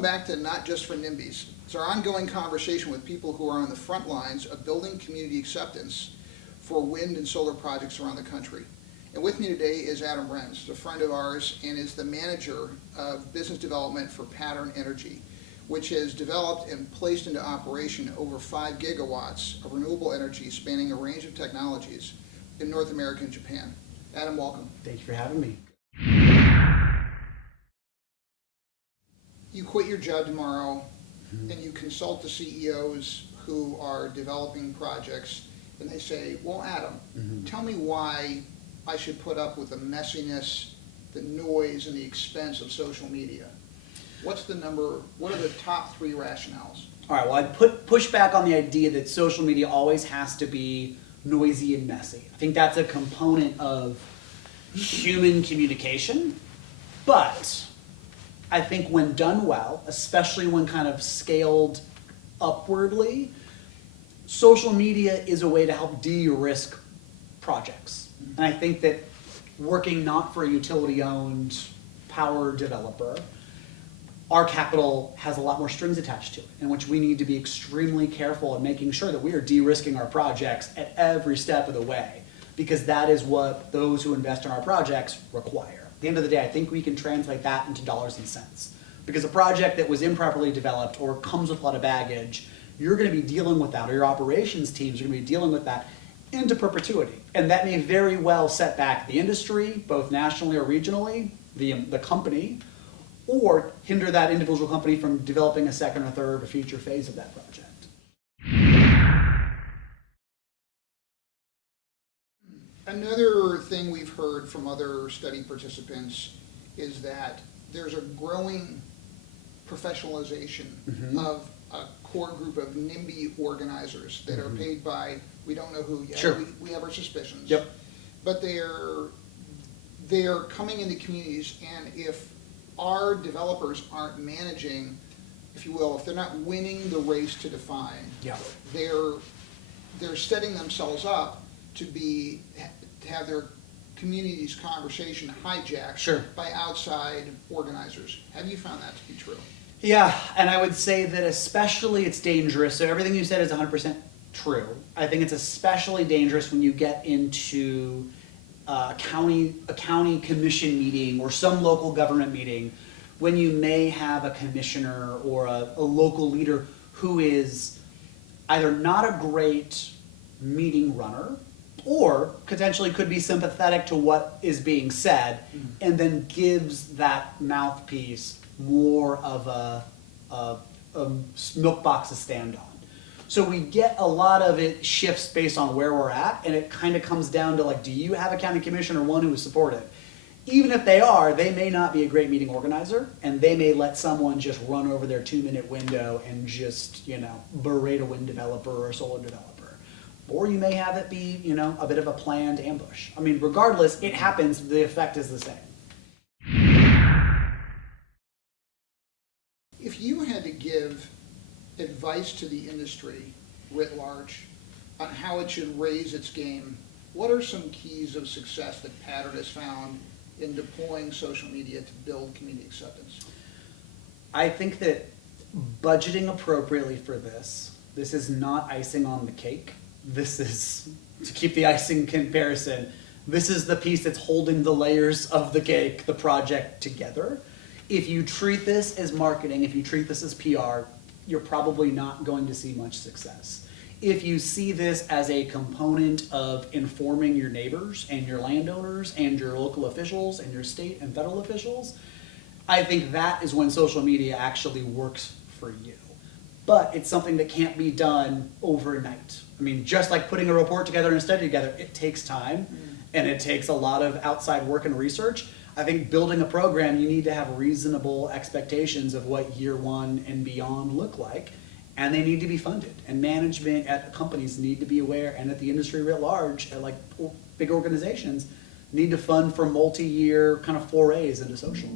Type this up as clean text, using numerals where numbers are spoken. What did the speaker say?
welcome back to Not Just for NIMBYs. It's our ongoing conversation with people who are on the front lines of building community acceptance for wind and solar projects around the country. And with me today is Adam Renz, a friend of ours and is the manager of business development for Pattern Energy, which has developed and placed into operation over 5 gigawatts of renewable energy spanning a range of technologies in North America and Japan. Adam, welcome. Thank you for having me. You quit your job tomorrow and you consult the CEOs who are developing projects and they say, well, Adam, tell me why I should put up with the messiness, the noise, and the expense of social media. What are the top 3 rationales? All right, well, I'd push back on the idea that social media always has to be noisy and messy. I think that's a component of human communication, but I think when done well, especially when kind of scaled upwardly, social media is a way to help de-risk projects. And I think that working not for a utility-owned power developer, our capital has a lot more strings attached to it, in which we need to be extremely careful in making sure that we are de-risking our projects at every step of the way, because that is what those who invest in our projects require. At the end of the day, I think we can translate that into dollars and cents. Because a project that was improperly developed or comes with a lot of baggage, you're going to be dealing with that, or your operations teams are going to be dealing with that into perpetuity. And that may very well set back the industry, both nationally or regionally, the company, or hinder that individual company from developing a second or third or future phase of that project. Another thing we've heard from other study participants is that there's a growing professionalization of a core group of NIMBY organizers that are paid by, we don't know who yet, Sure. we have our suspicions, Yep. but they're coming into communities, and if our developers aren't managing, if you will, if they're not winning the race to define, Yeah. they're setting themselves up to have their community's conversation hijacked Sure. by outside organizers. Have you found that to be true? Yeah, and I would say that especially it's dangerous. So everything you said is 100% true. I think it's especially dangerous when you get into a county commission meeting or some local government meeting, when you may have a commissioner or a local leader who is either not a great meeting runner or potentially could be sympathetic to what is being said, and then gives that mouthpiece more of a milk box to stand on. So we get a lot of it shifts based on where we're at, and it kind of comes down to, like, do you have a county commissioner, one who is supportive? Even if they are, they may not be a great meeting organizer, and they may let someone just run over their 2-minute window and just, berate a wind developer or a solar developer. Or you may have it be, a bit of a planned ambush. I mean, regardless, it happens, the effect is the same. If you had to give advice to the industry writ large on how it should raise its game, what are some keys of success that Pattern has found in deploying social media to build community acceptance? I think that budgeting appropriately for this is not icing on the cake. This is, to keep the icing comparison, this is the piece that's holding the layers of the cake, the project, together. If you treat this as marketing, if you treat this as PR, you're probably not going to see much success. If you see this as a component of informing your neighbors and your landowners and your local officials and your state and federal officials, I think that is when social media actually works for you. But it's something that can't be done overnight. I mean, just like putting a report together and a study together, it takes time and it takes a lot of outside work and research. I think building a program, you need to have reasonable expectations of what year 1 and beyond look like, and they need to be funded. And management at companies need to be aware, and at the industry writ large, at like big organizations, need to fund for multi-year kind of forays into social.